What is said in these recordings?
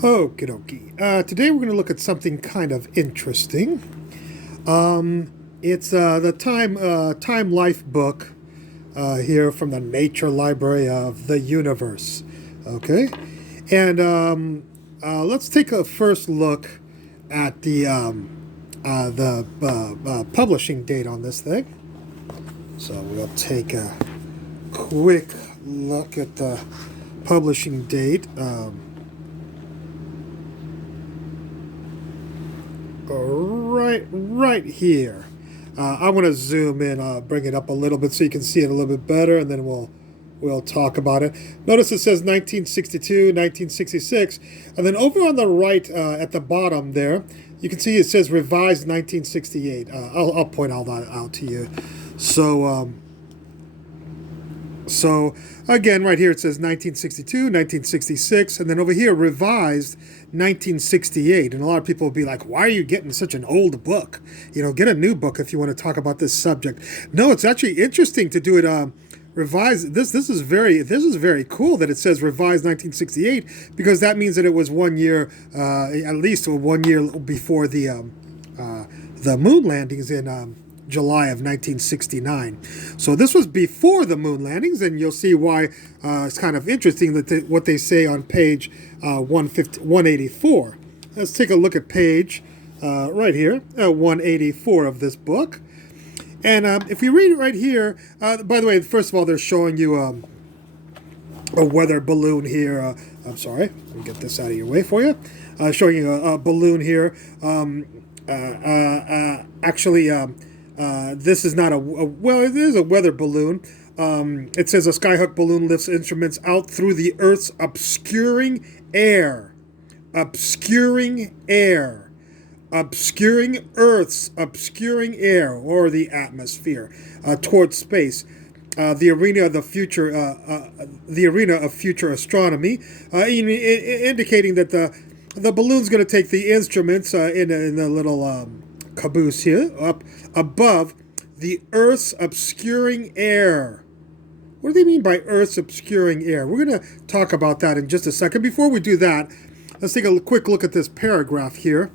Okie dokie. Today we're going to look at something kind of interesting. It's the Time Life book here from the Nature Library of the Universe. Okay, and let's take a first look at the publishing date on this thing. So we'll take a quick look at the publishing date. Right here. I want to zoom in, bring it up a little bit so you can see it a little bit better, and then we'll talk about it. Notice it says 1962, 1966, and then over on the right at the bottom there, you can see it says revised 1968. I'll point all that out to you. So again, right here it says 1962, 1966, and then over here revised 1968. And a lot of people will be like, "Why are you getting such an old book? Get a new book if you want to talk about this subject." No, it's actually interesting to do it revised. This is very cool that it says revised 1968 because that means that it was 1 year, at least 1 year before the moon landings in July of 1969. So this was before the moon landings, and you'll see why it's kind of interesting that what they say on page 184. Let's take a look at page right here, 184 of this book. And if you read it right here, by the way, first of all, they're showing you a weather balloon here. I'm sorry, let me get this out of your way for you. Showing you a balloon here. Actually, this is not well, it is a weather balloon. It says a skyhook balloon lifts instruments out through the Earth's obscuring air. Obscuring Earth's obscuring air, or the atmosphere, towards space. The arena of future astronomy, indicating that the balloon's going to take the instruments in the little caboose here up above the Earth's obscuring air. What do they mean by Earth's obscuring air? We're going to talk about that in just a second. Before we do that, let's take a quick look at this paragraph here.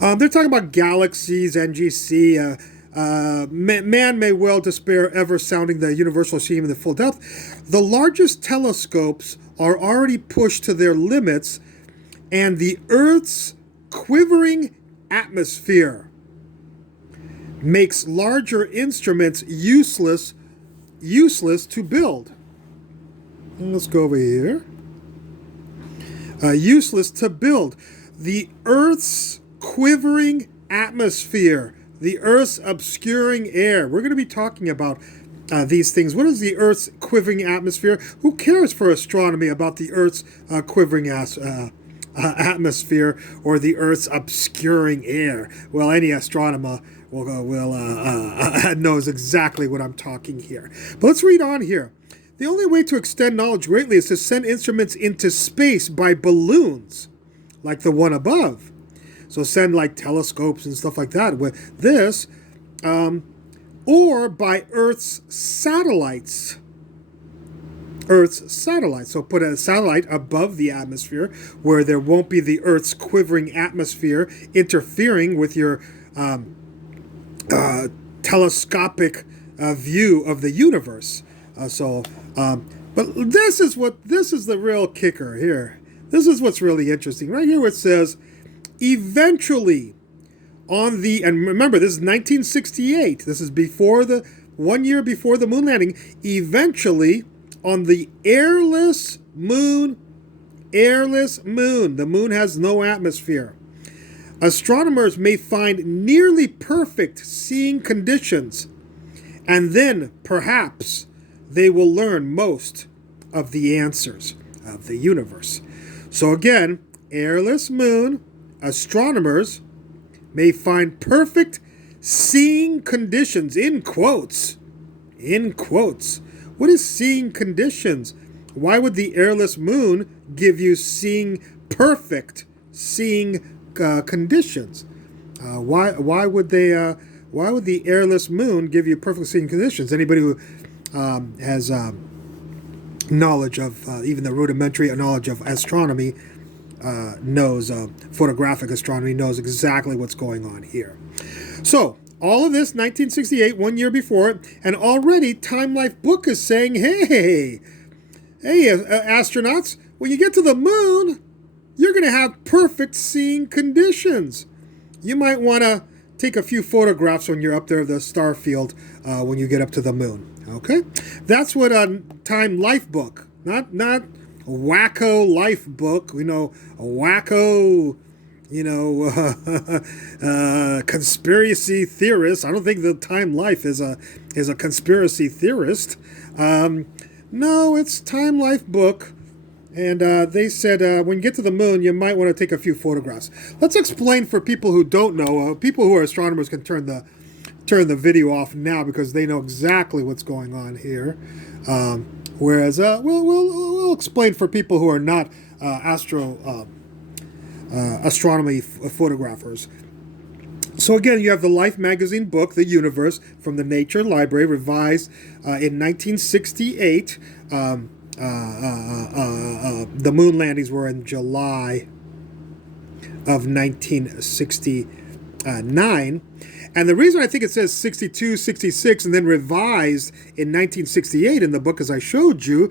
They're talking about galaxies, NGC. Man may well despair ever sounding the universal scheme in the full depth. The largest telescopes are already pushed to their limits, and the Earth's quivering atmosphere makes larger instruments useless to build. And let's go over here. Useless to build. The Earth's quivering atmosphere, the Earth's obscuring air. We're going to be talking about these things. What is the Earth's quivering atmosphere? Who cares for astronomy about the Earth's quivering atmosphere or the Earth's obscuring air? Well, any astronomer knows exactly what I'm talking here. But let's read on here. The only way to extend knowledge greatly is to send instruments into space by balloons, like the one above. So send like telescopes and stuff like that with this, or by Earth's satellites. So put a satellite above the atmosphere where there won't be the Earth's quivering atmosphere interfering with your telescopic view of the universe. But this is the real kicker here. This is what's really interesting. Right here where it says, eventually, and remember, this is 1968. This is before 1 year before the moon landing. Eventually, on the airless moon, the moon has no atmosphere. Astronomers may find nearly perfect seeing conditions, and then, perhaps, they will learn most of the answers of the universe. So again, airless moon, astronomers may find perfect seeing conditions, in quotes. What is seeing conditions? Why would the airless moon give you perfect seeing conditions? Why would the airless moon give you perfect seeing conditions? Anybody who has knowledge of, even the rudimentary knowledge of astronomy, knows, photographic astronomy, knows exactly what's going on here. So, all of this, 1968, 1 year before it, and already Time Life book is saying, hey, astronauts, when you get to the moon, you're going to have perfect seeing conditions. You might want to take a few photographs when you're up there, the star field, when you get up to the moon. Okay? That's what a Time Life book, not wacko life book, a wacko, conspiracy theorist. I don't think the Time Life is a conspiracy theorist. No, it's Time Life book. And they said when you get to the moon, you might want to take a few photographs. Let's explain for people who don't know. People who are astronomers can turn the video off now because they know exactly what's going on here. Whereas we'll explain for people who are not astronomy photographers. So again, you have the Life magazine book, The Universe, from the Nature Library, revised in 1968. The moon landings were in July of 1969. And the reason I think it says 62, 66, and then revised in 1968 in the book, as I showed you,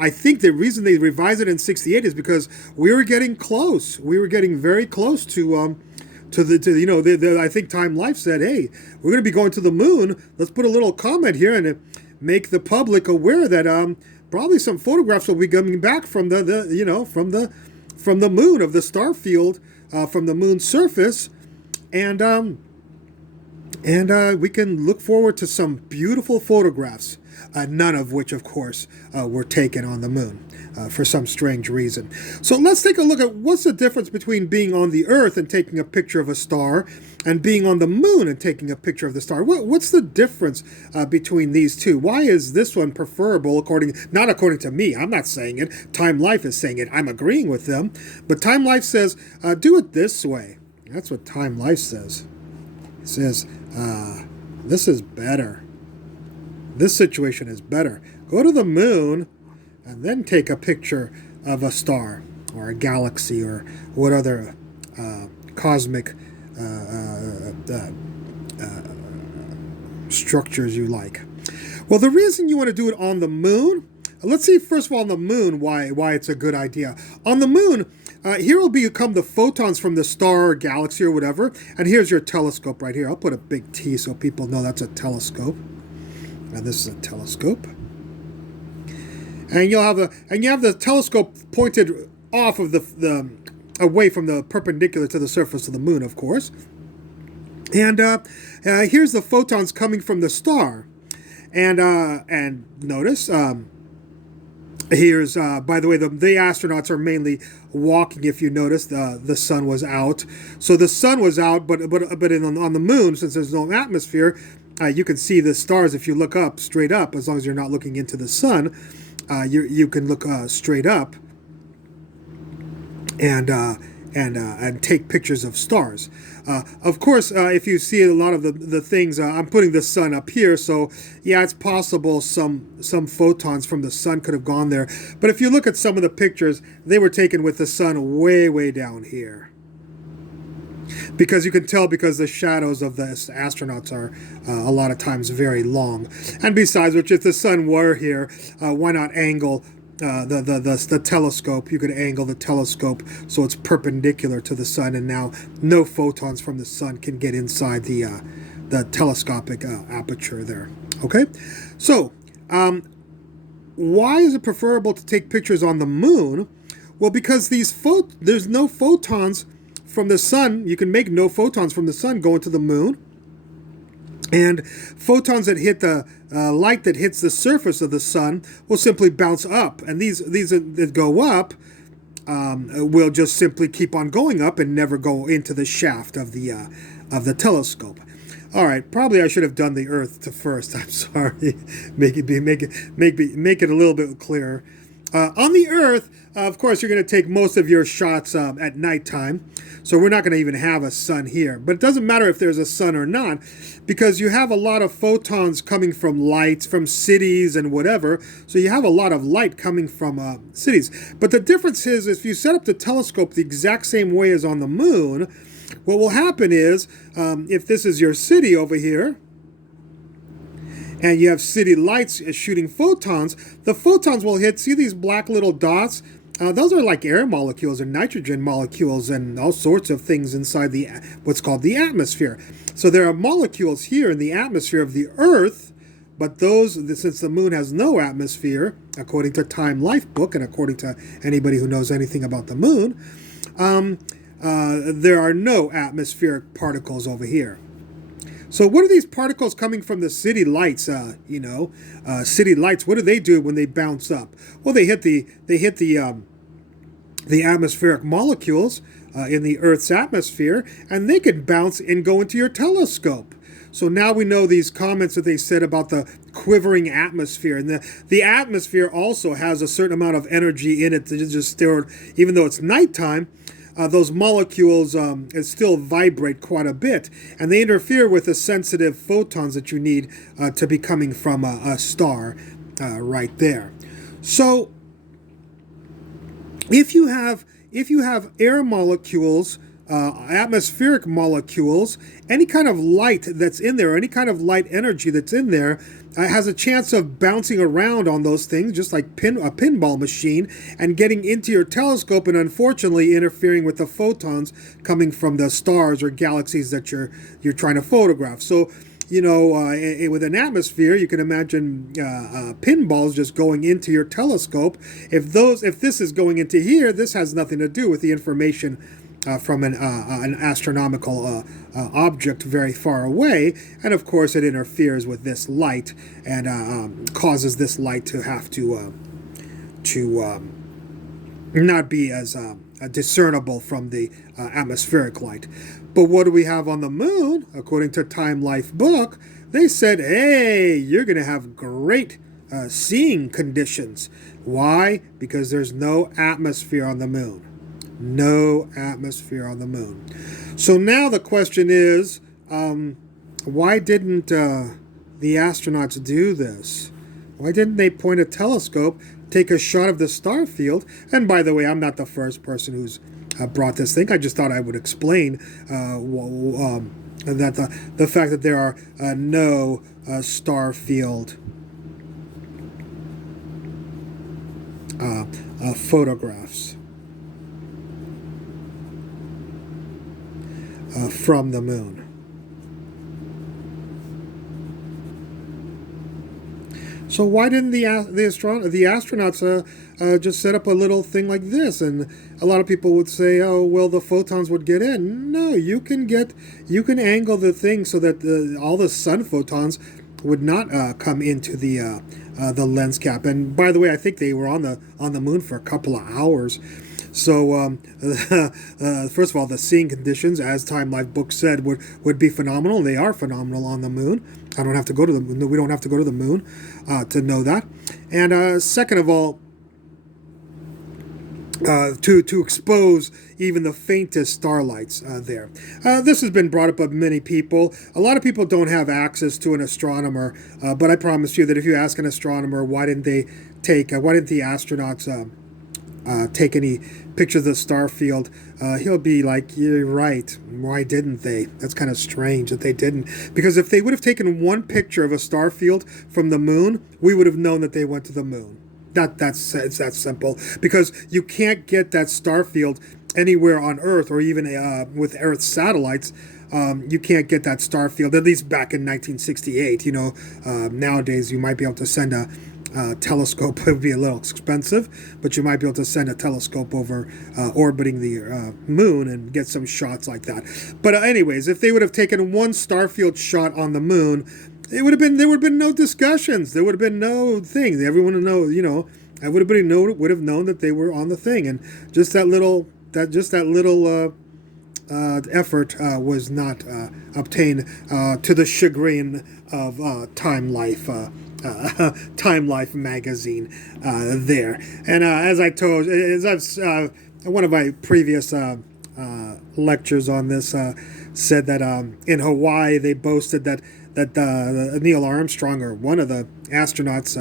I think the reason they revised it in 68 is because we were getting close. We were getting very close to I think Time Life said, hey, we're going to be going to the moon. Let's put a little comment here and make the public aware that probably some photographs will be coming back from the moon, of the star field, from the moon's surface, and we can look forward to some beautiful photographs, none of which, of course, were taken on the moon for some strange reason. So let's take a look at what's the difference between being on the Earth and taking a picture of a star and being on the moon and taking a picture of the star. What's the difference between these two? Why is this one preferable not according to me? I'm not saying it. Time Life is saying it. I'm agreeing with them. But Time Life says, do it this way. That's what Time Life says. It says, this is better. This situation is better. Go to the moon and then take a picture of a star or a galaxy or what other cosmic structures you like. Well, the reason you want to do it on the moon, let's see first of all on the moon why it's a good idea. On the moon, here will become the photons from the star or galaxy or whatever, and here's your telescope right here. I'll put a big T so people know that's a telescope. And this is a telescope. And you have the telescope pointed off of the away from the perpendicular to the surface of the moon, of course. And here's the photons coming from the star. And notice here's by the way, the astronauts are mainly walking. If you notice, the sun was out. So the sun was out, but on the moon, since there's no atmosphere, you can see the stars if you look up, straight up, as long as you're not looking into the sun. You can look straight up and take pictures of stars. Of course, if you see a lot of the things, I'm putting the sun up here, so yeah, it's possible some photons from the sun could have gone there. But if you look at some of the pictures, they were taken with the sun way, way down here. Because you can tell because the shadows of the astronauts are a lot of times very long. And besides which, if the sun were here, why not angle the telescope? You could angle the telescope so it's perpendicular to the sun, and now no photons from the sun can get inside the telescopic aperture there. Okay? So, why is it preferable to take pictures on the moon? Well, because there's no photons from the sun. You can make no photons from the sun going to the moon, and photons that hit the light that hits the surface of the sun will simply bounce up, and these that go up will just simply keep on going up and never go into the shaft of the telescope. All right, probably I should have done the Earth first. I'm sorry. Make it a little bit clearer. On the Earth, of course, you're going to take most of your shots at nighttime. So we're not going to even have a sun here. But it doesn't matter if there's a sun or not, because you have a lot of photons coming from lights, from cities and whatever. So you have a lot of light coming from cities. But the difference is, if you set up the telescope the exact same way as on the moon, what will happen is, if this is your city over here, and you have city lights shooting photons, the photons will hit, see these black little dots? Those are like air molecules and nitrogen molecules and all sorts of things inside the what's called the atmosphere. So there are molecules here in the atmosphere of the Earth, but those, since the moon has no atmosphere, according to Time Life book and according to anybody who knows anything about the moon, there are no atmospheric particles over here. So what are these particles coming from the city lights? City lights. What do they do when they bounce up? Well, they hit the atmospheric molecules in the Earth's atmosphere, and they can bounce and go into your telescope. So now we know these comments that they said about the quivering atmosphere, and the atmosphere also has a certain amount of energy in it that is just stored, even though it's nighttime. Those molecules still vibrate quite a bit, and they interfere with the sensitive photons that you need to be coming from a star right there. So if you have air molecules, atmospheric molecules, any kind of light that's in there, any kind of light energy that's in there, has a chance of bouncing around on those things, just like a pinball machine, and getting into your telescope and unfortunately interfering with the photons coming from the stars or galaxies that you're trying to photograph. So, with an atmosphere, you can imagine pinballs just going into your telescope. If this is going into here, this has nothing to do with the information from an astronomical object very far away, and of course it interferes with this light and causes this light to have to not be as discernible from the atmospheric light. But what do we have on the moon? According to Time Life book, they said, hey, you're going to have great seeing conditions. Why? Because there's no atmosphere on the moon. No atmosphere on the moon. So now the question is, why didn't the astronauts do this? Why didn't they point a telescope, take a shot of the star field? And by the way, I'm not the first person who's brought this thing. I just thought I would explain that the fact that there are no star field photographs from the moon. So why didn't the astronauts just set up a little thing like this? And a lot of people would say, "Oh, well, the photons would get in." No, you can angle the thing so that all the sun photons would not come into the lens cap. And by the way, I think they were on the moon for a couple of hours. So first of all, the seeing conditions, as Time Life book said, would be phenomenal. They are phenomenal on the moon. We don't have to go to the moon to know that. And second of all, to expose even the faintest starlights there. This has been brought up by many people. A lot of people don't have access to an astronomer, but I promise you that if you ask an astronomer why didn't the astronauts take any pictures of the star field, he'll be like, you're right, why didn't they? That's kind of strange that they didn't. Because if they would have taken one picture of a star field from the moon, we would have known that they went to the moon. It's that simple. Because you can't get that star field anywhere on Earth, or even with Earth satellites. You can't get that star field, at least back in 1968. Nowadays you might be able to send a telescope. It would be a little expensive, but you might be able to send a telescope over orbiting the moon and get some shots like that. But anyways, if they would have taken one starfield shot on the moon, there would have been no discussions. There would have been no thing. Everyone would know. Everybody would have known that they were on the thing, and just that little effort was not obtained to the chagrin of Time Life. Time Life magazine there, and as I told, as I've one of my previous lectures on this said that in Hawaii they boasted that Neil Armstrong, or one of the astronauts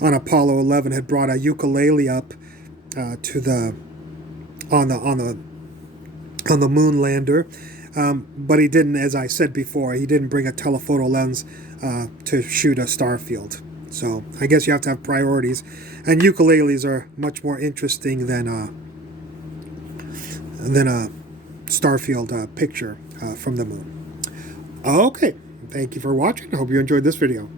on Apollo 11, had brought a ukulele up to the on the moon lander, but he didn't, as I said before, he didn't bring a telephoto lens to shoot a star field. So I guess you have to have priorities, and ukuleles are much more interesting than a starfield picture from the moon. Okay, thank you for watching. I hope you enjoyed this video.